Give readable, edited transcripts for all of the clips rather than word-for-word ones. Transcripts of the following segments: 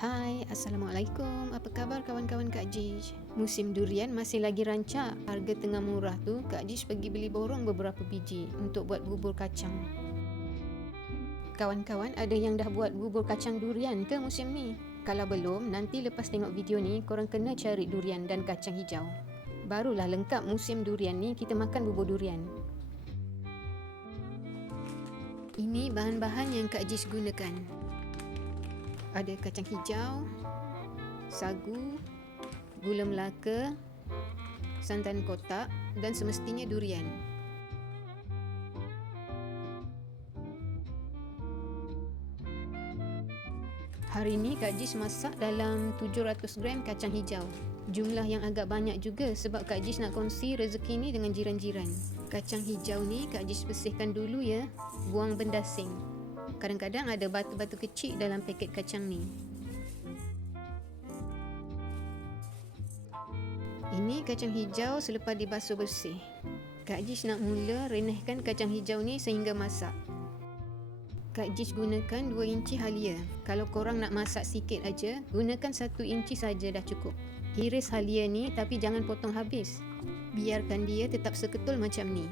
Hai, Assalamualaikum. Apa khabar kawan-kawan Kak Jish? Musim durian masih lagi rancak. Harga tengah murah tu, Kak Jish pergi beli borong beberapa biji untuk buat bubur kacang. Kawan-kawan ada yang dah buat bubur kacang durian ke musim ni? Kalau belum, nanti lepas tengok video ni, korang kena cari durian dan kacang hijau. Barulah lengkap musim durian ni kita makan bubur durian. Ini bahan-bahan yang Kak Jish gunakan. Ada kacang hijau, sagu, gula melaka, santan kotak dan semestinya durian. Hari ni Kak Jish masak dalam 700 gram kacang hijau. Jumlah yang agak banyak juga sebab Kak Jish nak kongsi rezeki ni dengan jiran-jiran. Kacang hijau ni Kak Jish bersihkan dulu ya, buang benda asing. Kadang-kadang ada batu-batu kecil dalam paket kacang ni. Ini kacang hijau selepas dibasuh bersih. Kak Jish nak mula renehkan kacang hijau ni sehingga masak. Kak Jish gunakan 2 inci halia. Kalau korang nak masak sikit aja, gunakan 1 inci saja dah cukup. Hiris halia ni tapi jangan potong habis. Biarkan dia tetap seketul macam ni.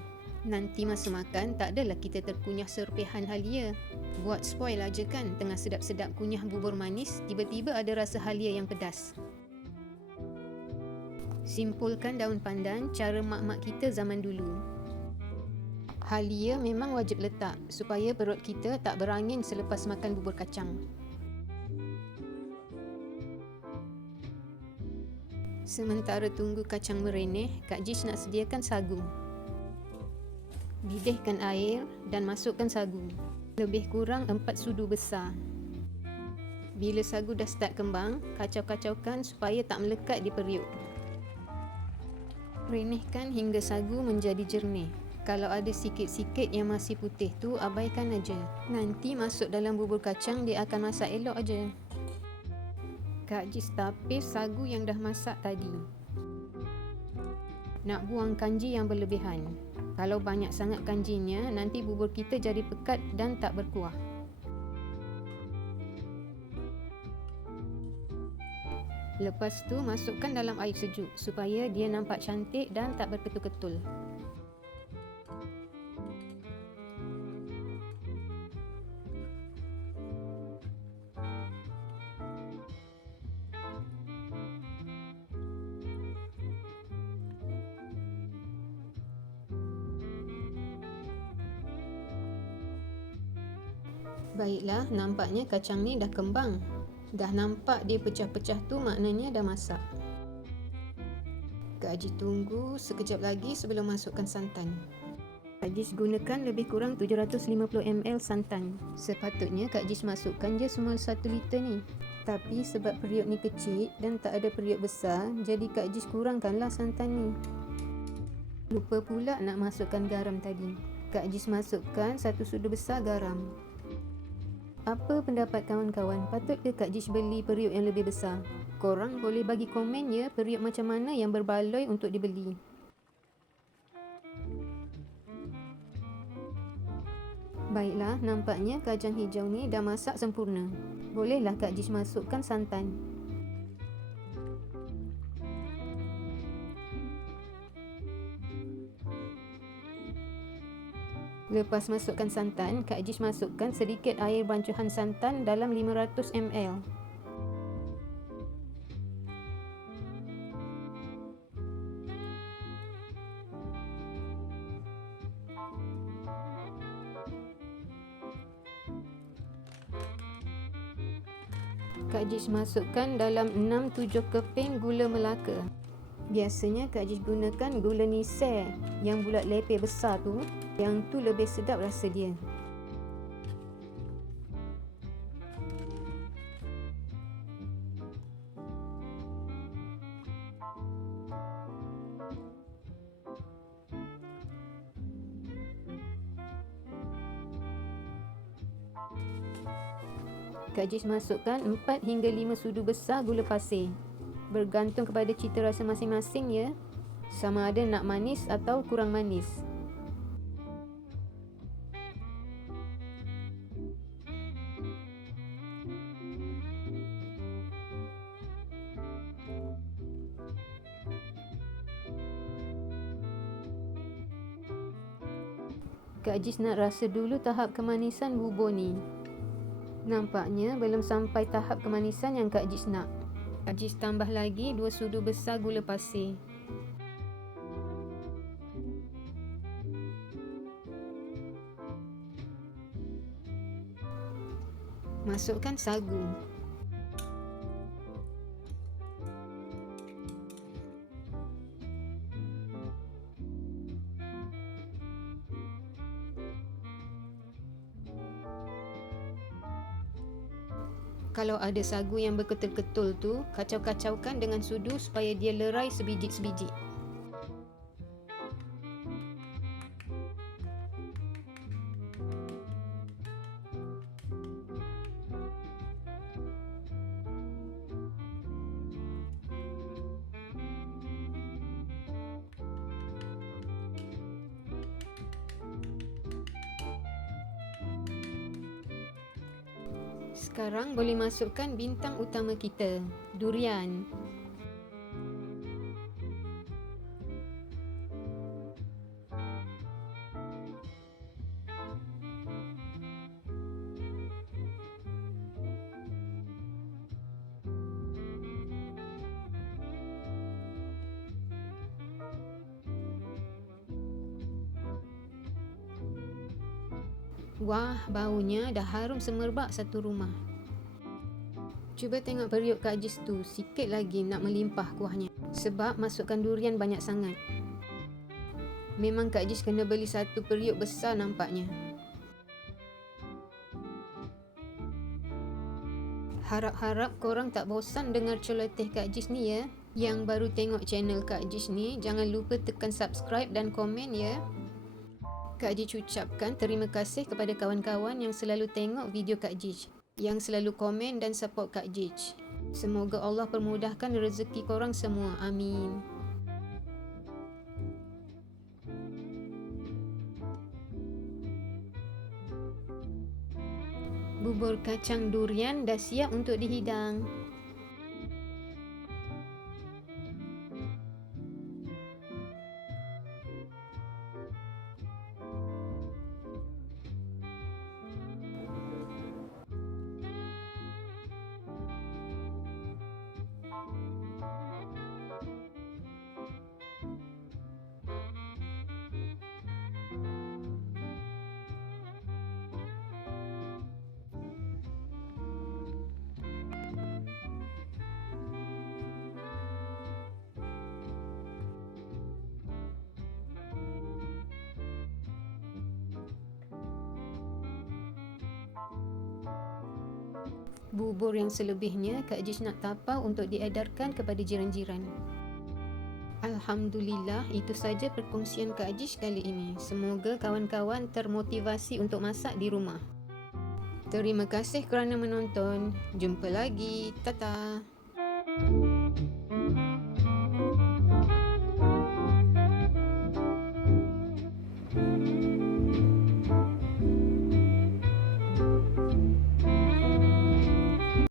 Nanti masa makan tak adalah kita terkunyah serpihan halia. Buat spoil aja kan, tengah sedap-sedap kunyah bubur manis, tiba-tiba ada rasa halia yang pedas. Simpulkan daun pandan cara mak-mak kita zaman dulu. Halia memang wajib letak supaya perut kita tak berangin selepas makan bubur kacang. Sementara tunggu kacang mereneh, Kak Jish nak sediakan sagu. Didihkan air dan masukkan sagu. Lebih kurang 4 sudu besar. Bila sagu dah start kembang, kacau-kacaukan supaya tak melekat di periuk. Renehkan hingga sagu menjadi jernih. Kalau ada sikit-sikit yang masih putih tu, abaikan aja. Nanti masuk dalam bubur kacang, dia akan masak elok aja. Kak Jish tapis sagu yang dah masak tadi. Nak buang kanji yang berlebihan. Kalau banyak sangat kanjinya, nanti bubur kita jadi pekat dan tak berkuah. Lepas tu masukkan dalam air sejuk supaya dia nampak cantik dan tak berketul-ketul. Baiklah, nampaknya kacang ni dah kembang. Dah nampak dia pecah-pecah tu, maknanya dah masak. Kak Jish tunggu sekejap lagi sebelum masukkan santan. Kak Jish gunakan lebih kurang 750 ml santan. Sepatutnya Kak Jish masukkan je semua 1 liter ni. Tapi sebab periuk ni kecil dan tak ada periuk besar, jadi Kak Jish kurangkanlah santan ni. Lupa pula nak masukkan garam tadi. Kak Jish masukkan 1 sudu besar garam. Apa pendapat kawan-kawan? Patut ke Kak Jish beli periuk yang lebih besar? Korang boleh bagi komen ya, periuk macam mana yang berbaloi untuk dibeli. Baiklah, nampaknya kacang hijau ni dah masak sempurna. Bolehlah Kak Jish masukkan santan. Lepas masukkan santan, Kak Jish masukkan sedikit air bancuhan santan dalam 500 ml. Kak Jish masukkan dalam 6-7 keping gula melaka. Biasanya Kak Jish gunakan gula niseh yang bulat lepeh besar tu. Yang tu lebih sedap rasa dia. Kak Jish masukkan 4 hingga 5 sudu besar gula pasir. Bergantung kepada cita rasa masing-masing ya. Sama ada nak manis atau kurang manis. Kak Jis nak rasa dulu tahap kemanisan bubur ni. Nampaknya belum sampai tahap kemanisan yang Kak Jis nak. Kak Jis tambah lagi 2 sudu besar gula pasir. Masukkan sagu. Kalau ada sagu yang berketul-ketul tu, kacau-kacaukan dengan sudu supaya dia lerai sebiji-sebiji. Sekarang boleh masukkan bintang utama kita, durian. Wah, baunya dah harum semerbak satu rumah. Cuba tengok periuk Kak Jis tu, sikit lagi nak melimpah kuahnya. Sebab masukkan durian banyak sangat. Memang Kak Jis kena beli satu periuk besar nampaknya. Harap-harap korang tak bosan dengar celoteh Kak Jis ni ya. Yang baru tengok channel Kak Jis ni, jangan lupa tekan subscribe dan komen ya. Kak Jis ucapkan terima kasih kepada kawan-kawan yang selalu tengok video Kak Jis, yang selalu komen dan support Kak Jis. Semoga Allah permudahkan rezeki korang semua. Amin. Bubur kacang durian dah siap untuk dihidang. Bubur yang selebihnya Kak Jis nak tapau untuk diedarkan kepada jiran-jiran. Alhamdulillah, itu saja perkongsian Kak Jis kali ini. Semoga kawan-kawan termotivasi untuk masak di rumah. Terima kasih kerana menonton. Jumpa lagi. Tata.